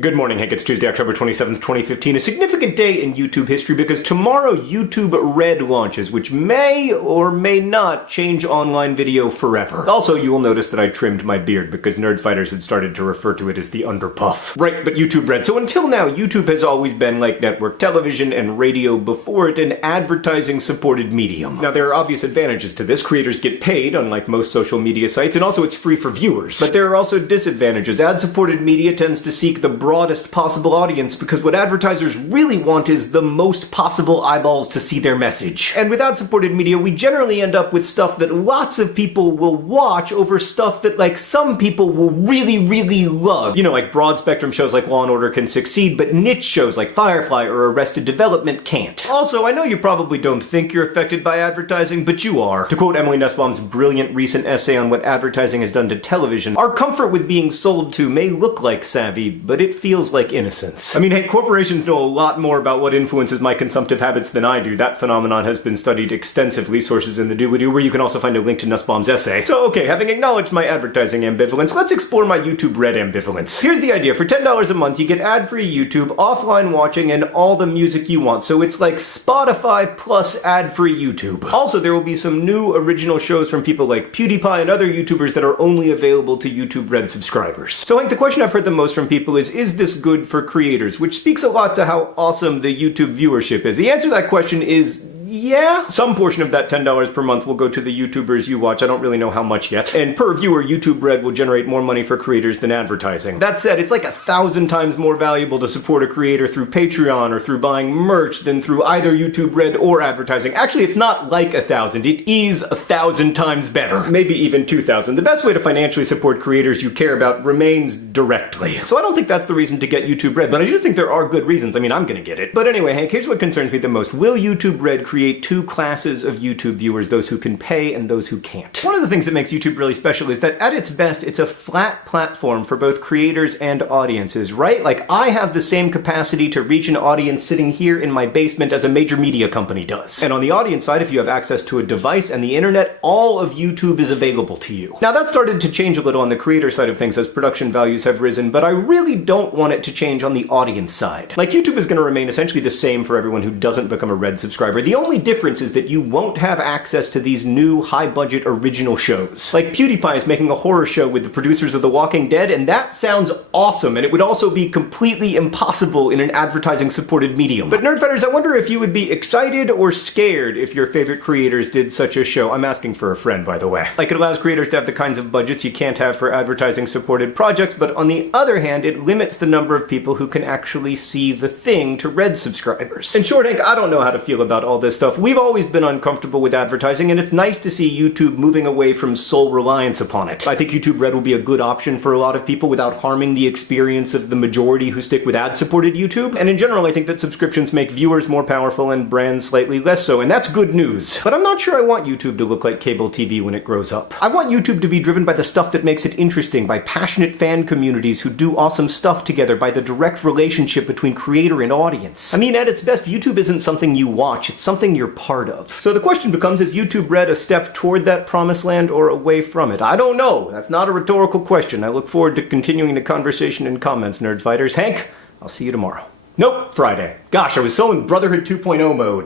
Good morning, Hank. It's Tuesday, October 27th, 2015. A significant day in YouTube history because tomorrow YouTube Red launches, which may or may not change online video forever. Also, you will notice that I trimmed my beard because nerdfighters had started to refer to it as the underpuff. Right, but YouTube Red. So until now, YouTube has always been like network television and radio before it, an advertising-supported medium. Now, there are obvious advantages to this. Creators get paid, unlike most social media sites, and also it's free for viewers. But there are also disadvantages. Ad-supported media tends to seek the broadest possible audience because what advertisers really want is the most possible eyeballs to see their message. And with ad-supported media, we generally end up with stuff that lots of people will watch over stuff that, like, some people will really love. You know, like broad-spectrum shows like Law & Order can succeed, but niche shows like Firefly or Arrested Development can't. Also, I know you probably don't think you're affected by advertising, but you are. To quote Emily Nussbaum's brilliant recent essay on what advertising has done to television, our comfort with being sold to may look like savvy, but it feels like innocence. I mean, hey, corporations know a lot more about what influences my consumptive habits than I do. That phenomenon has been studied extensively, sources in the doobly-doo, where you can also find a link to Nussbaum's essay. So, okay, having acknowledged my advertising ambivalence, let's explore my YouTube Red ambivalence. Here's the idea. For $10 a month, you get ad-free YouTube, offline watching, and all the music you want. So it's like Spotify plus ad-free YouTube. Also, there will be some new original shows from people like PewDiePie and other YouTubers that are only available to YouTube Red subscribers. So, Hank, the question I've heard the most from people is this good for creators? Which speaks a lot to how awesome the YouTube viewership is. The answer to that question is yeah. Some portion of that $10 per month will go to the YouTubers you watch. I don't really know how much yet. And per viewer, YouTube Red will generate more money for creators than advertising. That said, it's like 1,000 times more valuable to support a creator through Patreon or through buying merch than through either YouTube Red or advertising. Actually, it's not like 1,000. It is 1,000 times better. Maybe even 2,000. The best way to financially support creators you care about remains directly. So I don't think that's the reason to get YouTube Red, but I do think there are good reasons. I mean, I'm gonna get it. But anyway, Hank, here's what concerns me the most. Will YouTube Red create two classes of YouTube viewers, those who can pay and those who can't? One of the things that makes YouTube really special is that at its best, it's a flat platform for both creators and audiences, right? Like, I have the same capacity to reach an audience sitting here in my basement as a major media company does. And on the audience side, if you have access to a device and the internet, all of YouTube is available to you. Now, that started to change a little on the creator side of things as production values have risen, but I really don't want it to change on the audience side. Like, YouTube is going to remain essentially the same for everyone who doesn't become a Red subscriber. The only difference is that you won't have access to these new high-budget original shows. Like, PewDiePie is making a horror show with the producers of The Walking Dead, and that sounds awesome, and it would also be completely impossible in an advertising-supported medium. But nerdfighters, I wonder if you would be excited or scared if your favorite creators did such a show. I'm asking for a friend, by the way. Like, it allows creators to have the kinds of budgets you can't have for advertising-supported projects, but on the other hand, it limits the number of people who can actually see the thing to Red subscribers. In short, Hank, I don't know how to feel about all this stuff. We've always been uncomfortable with advertising, and it's nice to see YouTube moving away from sole reliance upon it. I think YouTube Red will be a good option for a lot of people without harming the experience of the majority who stick with ad-supported YouTube. And in general, I think that subscriptions make viewers more powerful and brands slightly less so, and that's good news. But I'm not sure I want YouTube to look like cable TV when it grows up. I want YouTube to be driven by the stuff that makes it interesting, by passionate fan communities who do awesome stuff together, by the direct relationship between creator and audience. I mean, at its best, YouTube isn't something you watch, it's something you're part of. So the question becomes, is YouTube Red a step toward that promised land or away from it? I don't know. That's not a rhetorical question. I look forward to continuing the conversation in comments, nerdfighters. Hank, I'll see you tomorrow. Nope, Friday. Gosh, I was so in Brotherhood 2.0 mode.